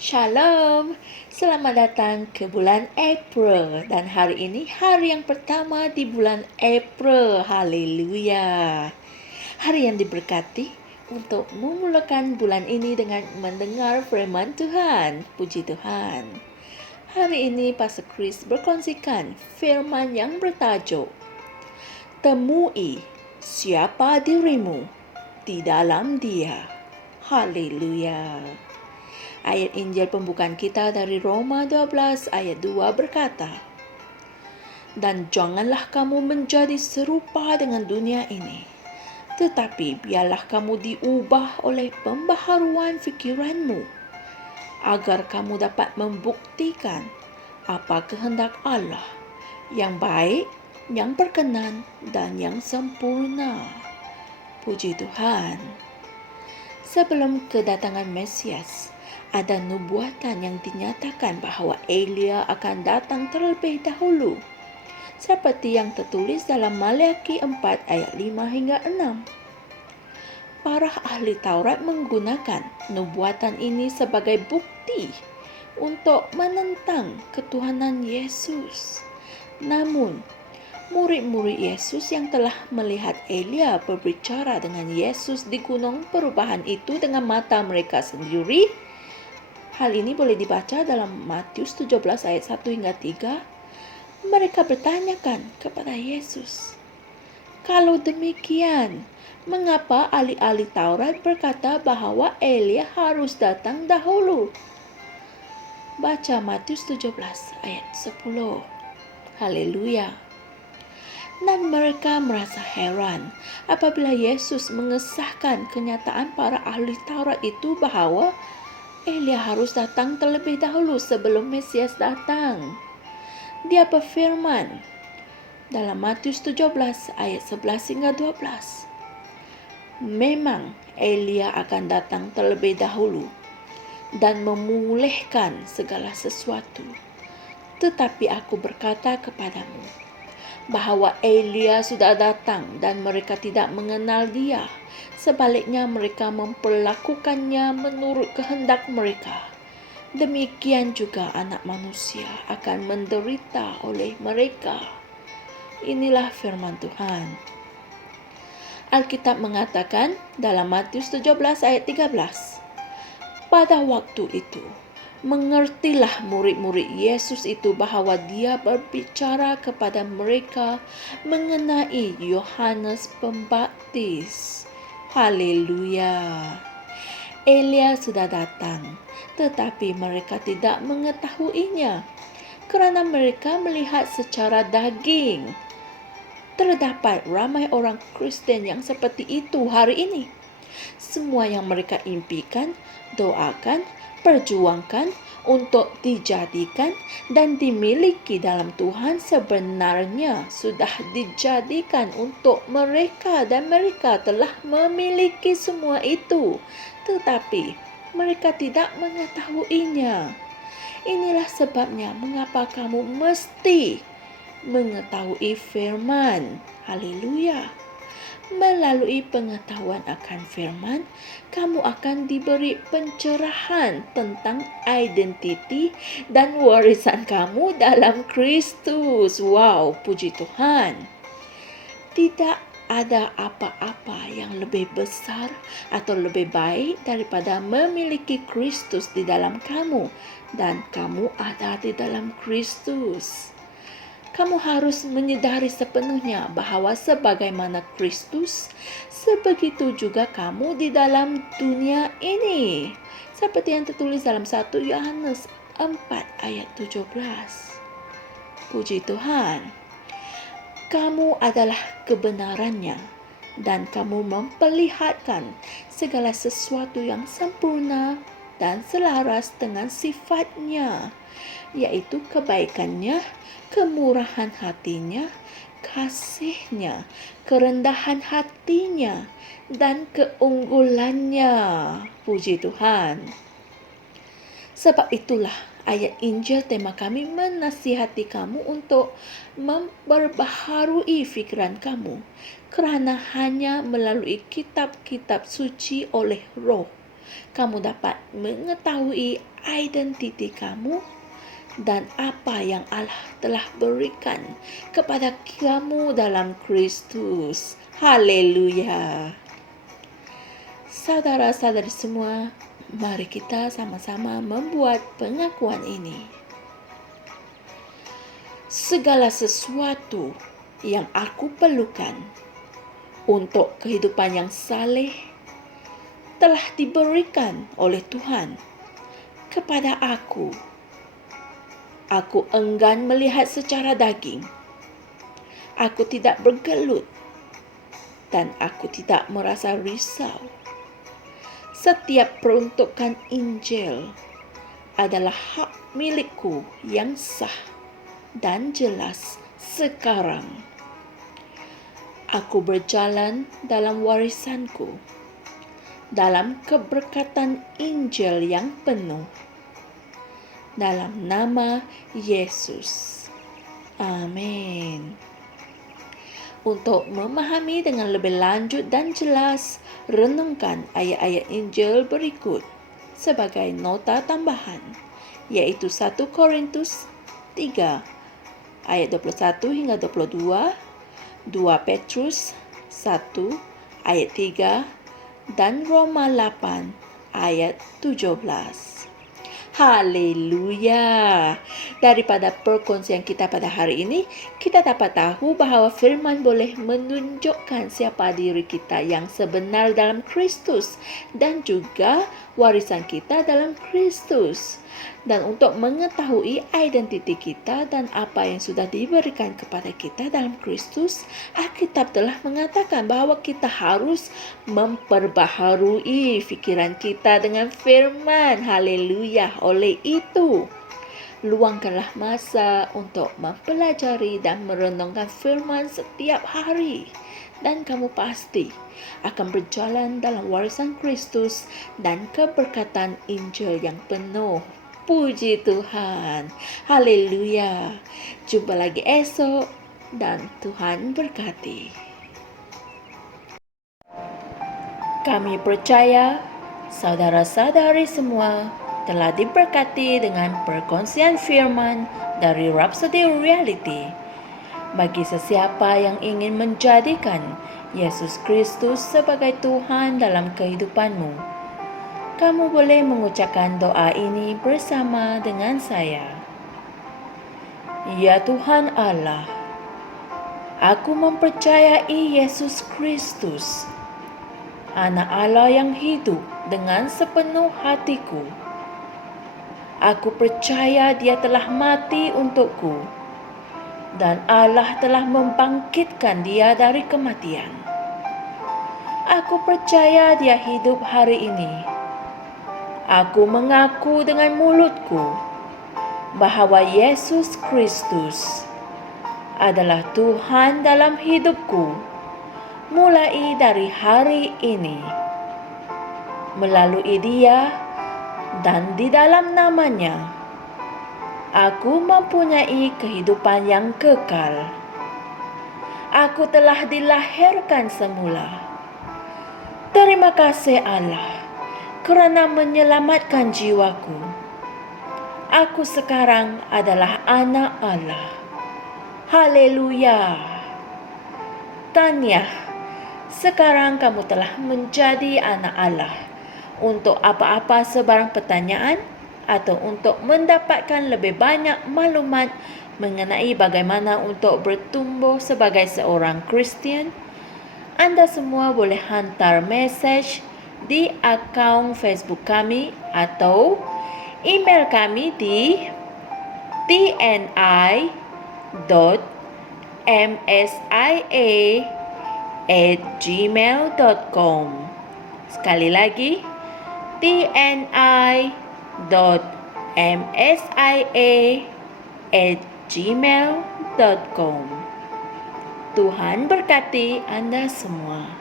Shalom, selamat datang ke bulan April dan hari ini hari yang pertama di bulan April. Haleluya. Hari yang diberkati untuk memulakan bulan ini dengan mendengar firman Tuhan. Puji Tuhan. Hari ini Pastor Chris berkongsikan firman yang bertajuk Temui siapa dirimu di dalam Dia. Haleluya. Ayat Injil pembukaan kita dari Roma 12 ayat 2 berkata, "Dan janganlah kamu menjadi serupa dengan dunia ini, tetapi biarlah kamu diubah oleh pembaharuan fikiranmu, agar kamu dapat membuktikan apa kehendak Allah, yang baik, yang berkenan, dan yang sempurna." Puji Tuhan. Sebelum kedatangan Mesias, ada nubuatan yang dinyatakan bahawa Elia akan datang terlebih dahulu, seperti yang tertulis dalam Maliaki 4 ayat 5 hingga 6. Para ahli Taurat menggunakan nubuatan ini sebagai bukti untuk menentang ketuhanan Yesus. Namun, murid-murid Yesus yang telah melihat Elia berbicara dengan Yesus di gunung perubahan itu dengan mata mereka sendiri. Hal ini boleh dibaca dalam Matius 17 ayat 1 hingga 3. Mereka bertanyakan kepada Yesus, "Kalau demikian, mengapa ahli-ahli Taurat berkata bahawa Elia harus datang dahulu?" Baca Matius 17 ayat 10. Haleluya. Dan mereka merasa heran apabila Yesus mengesahkan kenyataan para ahli Taurat itu bahawa Elia harus datang terlebih dahulu sebelum Mesias datang. Dia berfirman dalam Matius 17 ayat 11 hingga 12. "Memang Elia akan datang terlebih dahulu dan memulihkan segala sesuatu. Tetapi aku berkata kepadamu bahawa Elia sudah datang dan mereka tidak mengenal dia. Sebaliknya mereka memperlakukannya menurut kehendak mereka. Demikian juga Anak Manusia akan menderita oleh mereka." Inilah firman Tuhan. Alkitab mengatakan dalam Matius 17 ayat 13, "Pada waktu itu, mengertilah murid-murid Yesus itu bahawa dia berbicara kepada mereka mengenai Yohanes Pembaptis." Haleluya. Elia sudah datang, tetapi mereka tidak mengetahuinya kerana mereka melihat secara daging. Terdapat ramai orang Kristen yang seperti itu hari ini. Semua yang mereka impikan, doakan, perjuangkan untuk dijadikan dan dimiliki dalam Tuhan sebenarnya sudah dijadikan untuk mereka dan mereka telah memiliki semua itu, tetapi mereka tidak mengetahuinya. Inilah sebabnya mengapa kamu mesti mengetahui firman. Haleluya. Melalui pengetahuan akan firman, kamu akan diberi pencerahan tentang identiti dan warisan kamu dalam Kristus. Wow, puji Tuhan. Tidak ada apa-apa yang lebih besar atau lebih baik daripada memiliki Kristus di dalam kamu, dan kamu ada di dalam Kristus. Kamu harus menyadari sepenuhnya bahawa sebagaimana Kristus, sebegitu juga kamu di dalam dunia ini. Seperti yang tertulis dalam 1 Yohanes 4 ayat 17. Puji Tuhan. Kamu adalah kebenarannya dan kamu memperlihatkan segala sesuatu yang sempurna dan selaras dengan sifatnya, yaitu kebaikannya, kemurahan hatinya, kasihnya, kerendahan hatinya, dan keunggulannya. Puji Tuhan. Sebab itulah ayat Injil tema kami menasihati kamu untuk memperbaharui fikiran kamu, kerana hanya melalui kitab-kitab suci oleh Roh kamu dapat mengetahui identiti kamu dan apa yang Allah telah berikan kepada kamu dalam Kristus. Haleluya. Saudara-saudari semua, mari kita sama-sama membuat pengakuan ini. Segala sesuatu yang aku perlukan untuk kehidupan yang saleh telah diberikan oleh Tuhan kepada aku. Aku enggan melihat secara daging. Aku tidak bergelut dan aku tidak merasa risau. Setiap peruntukan Injil adalah hak milikku yang sah dan jelas sekarang. Aku berjalan dalam warisanku, dalam keberkatan Injil yang penuh. Dalam nama Yesus. Amin. Untuk memahami dengan lebih lanjut dan jelas, renungkan ayat-ayat Injil berikut sebagai nota tambahan, yaitu 1 Korintus 3 ayat 21 hingga 22, 2 Petrus 1 ayat 3, dan Roma 8 ayat 17. Haleluya. Daripada perkongsian kita pada hari ini, kita dapat tahu bahawa firman boleh menunjukkan siapa diri kita yang sebenar dalam Kristus dan juga warisan kita dalam Kristus. Dan untuk mengetahui identiti kita dan apa yang sudah diberikan kepada kita dalam Kristus, Alkitab telah mengatakan bahawa kita harus memperbaharui fikiran kita dengan firman. Haleluya. Oleh itu, luangkanlah masa untuk mempelajari dan merenungkan firman setiap hari. Dan kamu pasti akan berjalan dalam warisan Kristus dan keberkatan Injil yang penuh. Puji Tuhan. Haleluya. Jumpa lagi esok dan Tuhan berkati. Kami percaya saudara-saudari semua telah diberkati dengan perkongsian firman dari Rhapsody Reality. Bagi sesiapa yang ingin menjadikan Yesus Kristus sebagai Tuhan dalam kehidupanmu, kamu boleh mengucapkan doa ini bersama dengan saya. Ya Tuhan Allah, aku mempercayai Yesus Kristus, Anak Allah yang hidup dengan sepenuh hatiku. Aku percaya Dia telah mati untukku dan Allah telah membangkitkan Dia dari kematian. Aku percaya Dia hidup hari ini. Aku mengaku dengan mulutku bahawa Yesus Kristus adalah Tuhan dalam hidupku mulai dari hari ini. Melalui Dia dan di dalam nama-Nya, aku mempunyai kehidupan yang kekal. Aku telah dilahirkan semula. Terima kasih Allah kerana menyelamatkan jiwaku. Aku sekarang adalah anak Allah. Haleluya. Tahniah, sekarang kamu telah menjadi anak Allah. Untuk apa-apa sebarang pertanyaan atau untuk mendapatkan lebih banyak maklumat mengenai bagaimana untuk bertumbuh sebagai seorang Kristian, anda semua boleh hantar mesej di akaun Facebook kami atau email kami di tni.msia@gmail.com. Sekali lagi, tni.msia@gmail.com. Tuhan berkati Anda semua.